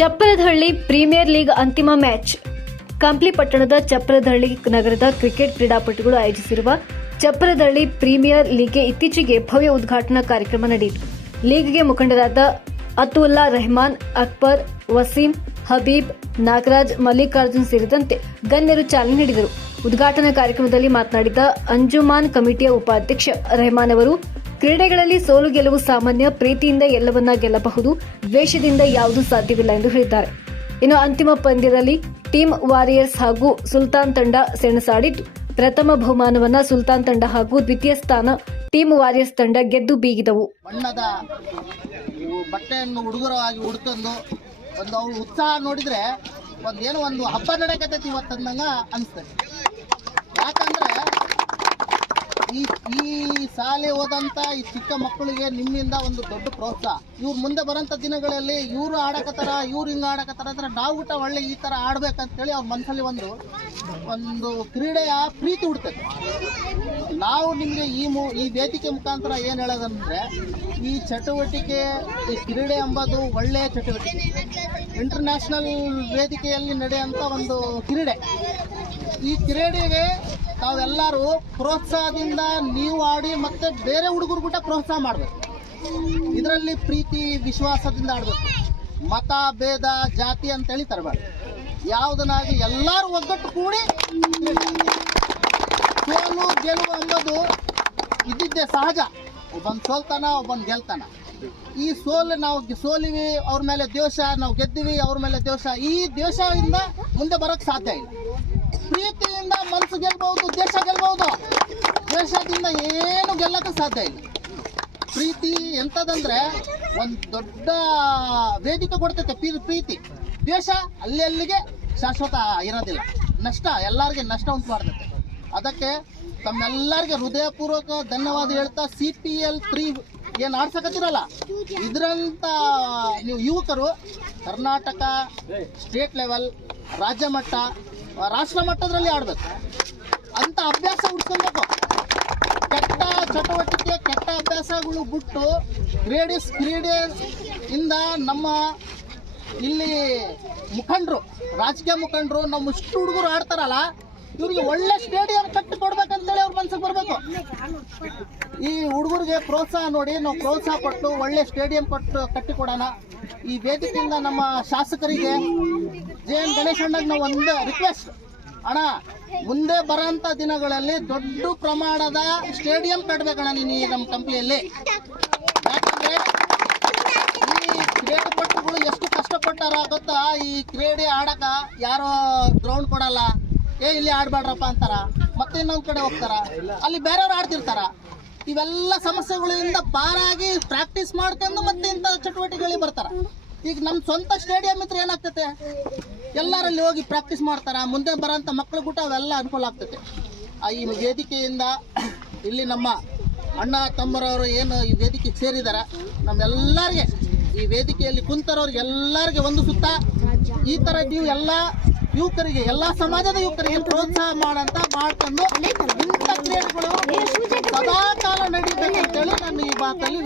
ಚಪ್ಪರದಹಳ್ಳಿ premier league ಅಂತಿಮ match. Kampli ಪಟ್ಟಣದ ಚಪ್ಪರದಹಳ್ಳಿ ನಗರದ ಕ್ರಿಕೆಟ್ ಕ್ರೀಡಾಪಟುಗಳು ಆಯೋಜಿಸಿರುವ ಚಪ್ಪರದಹಳ್ಳಿ ಪ್ರೀಮಿಯರ್ ಲೀಗ್ಗೆ ಇತ್ತೀಚೆಗೆ ಭವ್ಯ ಉದ್ಘಾಟನಾ ಕಾರ್ಯಕ್ರಮ ನಡೆಯಿತು. ಲೀಗ್ಗೆ ಮುಖಂಡರಾದ ಅತುಲ್ಲಾ ರೆಹಮಾನ್, ಅಕ್ಬರ್, ವಸೀಂ, ಹಬೀಬ್, ನಾಗರಾಜ್, ಮಲ್ಲಿಕಾರ್ಜುನ್ ಸೇರಿದಂತೆ ಗಣ್ಯರು ಚಾಲನೆ ನೀಡಿದರು. ಉದ್ಘಾಟನಾ ಕಾರ್ಯಕ್ರಮದಲ್ಲಿ ಮಾತನಾಡಿದ ಅಂಜುಮಾನ್ ಕಮಿಟಿಯ ಉಪಾಧ್ಯಕ್ಷ ರೆಹಮಾನ್ ಅವರು ಕ್ರೀಡೆಗಳಲ್ಲಿ ಸೋಲು ಗೆಲುವು ಸಾಮಾನ್ಯ, ಪ್ರೀತಿಯಿಂದ ಎಲ್ಲವನ್ನ ಗೆಲ್ಲಬಹುದು, ದ್ವೇಷದಿಂದ ಯಾವುದೂ ಸಾಧ್ಯವಿಲ್ಲ ಎಂದು ಹೇಳಿದ್ದಾರೆ. ಇನ್ನು ಅಂತಿಮ ಪಂದ್ಯದಲ್ಲಿ ಟೀಮ್ ವಾರಿಯರ್ಸ್ ಹಾಗೂ ಸುಲ್ತಾನ್ ತಂಡ ಸೆಣಸಾಡಿದ್ದು. ಪ್ರಥಮ ಬಹುಮಾನವನ್ನ ಸುಲ್ತಾನ್ ತಂಡ ಹಾಗೂ ದ್ವಿತೀಯ ಸ್ಥಾನ ಟೀಮ್ ವಾರಿಯರ್ಸ್ ತಂಡ ಗೆದ್ದು ಬೀಗಿದವು. ಬಣ್ಣದ ಬಟ್ಟೆಯನ್ನು ಹುಡುಗರಾಗಿ ಉಡ್ಕೊಂಡು ಒಂದು ಉತ್ಸಾಹ ನೋಡಿದ್ರೆ ಒಂದೇನೋ ಒಂದು ಹಬ್ಬ ನಡೆಯಕತ್ತೈತಿ ಇವತ್ತಂದಂಗ ಅನಿಸ್ತದೆ. ಯಾಕಂದ್ರೆ ಈ ಈ ಶಾಲೆ ಹೋದಂತ ಈ ಚಿಕ್ಕ ಮಕ್ಕಳಿಗೆ ನಿಮ್ಮಿಂದ ಒಂದು ದೊಡ್ಡ ಪ್ರೋತ್ಸಾಹ. ಇವ್ರು ಮುಂದೆ ಬರೋಂಥ ದಿನಗಳಲ್ಲಿ ಇವರು ಆಡಕತ್ತಾರ, ಇವ್ರು ಹಿಂಗೆ ಆಡಕತ್ತಾರ ಅಂದ್ರೆ ನಾವು ಊಟ ಒಳ್ಳೆ ಈ ಥರ ಆಡ್ಬೇಕಂತೇಳಿ ಅವ್ರ ಮನಸ್ಸಲ್ಲಿ ಒಂದು ಒಂದು ಕ್ರೀಡೆಯ ಪ್ರೀತಿ ಹುಡ್ತದೆ ನಾವು ನಿಮಗೆ ಈ ಮು, ಈ ವೇದಿಕೆ ಮುಖಾಂತರ ಏನು ಹೇಳೋದಂದರೆ, ಈ ಚಟುವಟಿಕೆ, ಈ ಕ್ರೀಡೆ ಎಂಬುದು ಒಳ್ಳೆಯ ಚಟುವಟಿಕೆ. ಇಂಟರ್ನ್ಯಾಷನಲ್ ವೇದಿಕೆಯಲ್ಲಿ ನಡೆಯುವಂಥ ಒಂದು ಕ್ರೀಡೆ. ಈ ಕ್ರೀಡೆಗೆ ತಾವೆಲ್ಲರೂ ಪ್ರೋತ್ಸಾಹದಿಂದ ನೀವು ಆಡಿ ಮತ್ತೆ ಬೇರೆ ಹುಡುಗರು ಕೂಡ ಪ್ರೋತ್ಸಾಹ ಮಾಡಬೇಕು. ಇದರಲ್ಲಿ ಪ್ರೀತಿ, ವಿಶ್ವಾಸದಿಂದ ಆಡಬೇಕು. ಮತ, ಭೇದ, ಜಾತಿ ಅಂತೇಳಿ ತರಬಾರ್ದು. ಯಾವುದನ್ನಾಗಿ ಎಲ್ಲರೂ ಒಗ್ಗಟ್ಟು ಕೂಡಿ ಸೋಲು, ಗೆಲುವು ಅನ್ನೋದು ಇದ್ದಿದ್ದೇ ಸಹಜ. ಒಬ್ಬನ್ ಸೋಲ್ತಾನ, ಒಬ್ಬನ್ ಗೆಲ್ತಾನ. ಈ ಸೋಲು ನಾವು ಸೋಲಿವಿ, ಅವ್ರ ಮೇಲೆ ದ್ವೇಷ, ನಾವು ಗೆದ್ದಿವಿ, ಅವ್ರ ಮೇಲೆ ದ್ವೇಷ, ಈ ದ್ವೇಷದಿಂದ ಮುಂದೆ ಬರಕ್ ಸಾಧ್ಯ ಇಲ್ಲ. ಪ್ರೀತಿಯಿಂದ ಮನಸ್ಸು ಗೆಲ್ಬಹುದು ಏನು ಗೆಲ್ಲಕ ಸಾಧ್ಯ ಇಲ್ಲ. ಪ್ರೀತಿ ಎಂಥದಂದ್ರೆ ಒಂದು ದೊಡ್ಡ ವೇದಿಕೆ ಕೊಡ್ತೈತೆ ಪ್ರೀತಿ. ದೇಶ ಅಲ್ಲಿ ಅಲ್ಲಿಗೆ ಶಾಶ್ವತ ಇರೋದಿಲ್ಲ. ನಷ್ಟ, ಎಲ್ಲರಿಗೆ ನಷ್ಟ ಉಂಟು ಮಾಡ್ತೈತೆ ಅದಕ್ಕೆ ತಮ್ಮೆಲ್ಲರಿಗೆ ಹೃದಯಪೂರ್ವಕ ಧನ್ಯವಾದ ಹೇಳ್ತಾ ಸಿ ಪಿ ಎಲ್ ತ್ರೀ ಏನು ಆಡ್ಸಕತ್ತಿರಲ್ಲ? ಇದರಂತ ನೀವು ಯುವಕರು ಕರ್ನಾಟಕ ಸ್ಟೇಟ್ ಲೆವೆಲ್, ರಾಜ್ಯ ಮಟ್ಟ, ರಾಷ್ಟ್ರ ಮಟ್ಟದಲ್ಲಿ ಆಡಬೇಕು. ಅಂತ ಅಭ್ಯಾಸ ಉಡ್ಸ್ಕೊಬೇಕು ಕೆಟ್ಟ ಚಟುವಟಿಕೆ, ಕೆಟ್ಟ ಅಭ್ಯಾಸಗಳು ಬಿಟ್ಟು ಕ್ರೀಡೆ ಕ್ರೀಡೆ ಇಂದ ನಮ್ಮ ಇಲ್ಲಿ ಮುಖಂಡರು, ರಾಜಕೀಯ ಮುಖಂಡರು, ನಮ್ಮ ಇಷ್ಟು ಹುಡುಗರು ಆಡ್ತಾರಲ್ಲ, ಇವ್ರಿಗೆ ಒಳ್ಳೆ ಸ್ಟೇಡಿಯಂ ಕಟ್ಟಿ ಕೊಡ್ಬೇಕಂತೇಳಿ ಅವ್ರ ಮನ್ಸಿಗೆ ಬರಬೇಕು. ಈ ಹುಡುಗರಿಗೆ ಪ್ರೋತ್ಸಾಹ ನೋಡಿ, ನಾವು ಪ್ರೋತ್ಸಾಹ ಕೊಟ್ಟು ಒಳ್ಳೆ ಸ್ಟೇಡಿಯಂ ಕೊಟ್ಟು ಕಟ್ಟಿ ಕೊಡೋಣ. ಈ ವೇದಿಕೆಯಿಂದ ನಮ್ಮ ಶಾಸಕರಿಗೆ ಜೆ ಎನ್ ಗಣೇಶ್ ಅಣ್ಣಗೆ ನಾವು ಒಂದು ರಿಕ್ವೆಸ್ಟ್ ಅಣ್ಣ, ಮುಂದೆ ಬರೋಂಥ ದಿನಗಳಲ್ಲಿ ದೊಡ್ಡ ಪ್ರಮಾಣದ ಸ್ಟೇಡಿಯಂ ಕಟ್ಬೇಕಣ್ಣ ನೀನು ಈ ನಮ್ಮ ಕಂಪ್ನಿಯಲ್ಲಿ. ಯಾಕಂದ್ರೆ ಈ ಕ್ರೀಡಾಪಟುಗಳು ಎಷ್ಟು ಕಷ್ಟಪಟ್ಟಾರ ಗೊತ್ತಾ? ಈ ಕ್ರೀಡೆ ಆಡಕ ಯಾರೋ ಗ್ರೌಂಡ್ ಕೊಡಲ್ಲ. ಏ, ಇಲ್ಲಿ ಆಡ್ಬೇಡ್ರಪ್ಪ ಅಂತಾರ. ಮತ್ತೆ ಇನ್ನೊಂದ್ ಕಡೆ ಹೋಗ್ತಾರ. ಅಲ್ಲಿ ಬೇರೆಯವ್ರು ಆಡ್ತಿರ್ತಾರ. ಇವೆಲ್ಲ ಸಮಸ್ಯೆಗಳಿಂದ ಪಾರಾಗಿ ಪ್ರಾಕ್ಟೀಸ್ ಮಾಡ್ಕೊಂಡು ಮತ್ತೆ ಇಂಥ ಚಟುವಟಿಕೆಗಳಿಗೆ ಬರ್ತಾರ. ಈಗ ನಮ್ಮ ಸ್ವಂತ ಸ್ಟೇಡಿಯಂ ಇದ್ರೆ ಏನಾಗ್ತತೆ? ಎಲ್ಲರಲ್ಲಿ ಹೋಗಿ ಪ್ರಾಕ್ಟೀಸ್ ಮಾಡ್ತಾರ ಮುಂದೆ ಬರೋಂಥ ಮಕ್ಳು ಕೂಡ ಅವೆಲ್ಲ ಅನುಕೂಲ ಆಗ್ತೈತೆ. ಆ ಈ ವೇದಿಕೆಯಿಂದ ಇಲ್ಲಿ ನಮ್ಮ ಅಣ್ಣ ತಮ್ಮರವರು ಏನು ಈ ವೇದಿಕೆಗೆ ಸೇರಿದಾರ ನಮ್ಮೆಲ್ಲರಿಗೆ ಈ ವೇದಿಕೆಯಲ್ಲಿ ಕುಂತರವ್ರಿಗೆ ಎಲ್ಲರಿಗೆ ಒಂದು ಸುತ್ತ ಈ ಥರ ನೀವು ಎಲ್ಲ ಯುವಕರಿಗೆ ಎಲ್ಲ ಸಮಾಜದ ಯುವಕರಿಗೆ ಪ್ರೋತ್ಸಾಹ ಮಾಡಂತ ಮಾಡ್ಕೊಂಡು ಇಂಥ ಕ್ರೀಡೆಗಳು ಸದಾ ಕಾಲ ನಡೀಬೇಕಂತೇಳಿ ನಾನು ಈ ಮಾತಲ್ಲಿ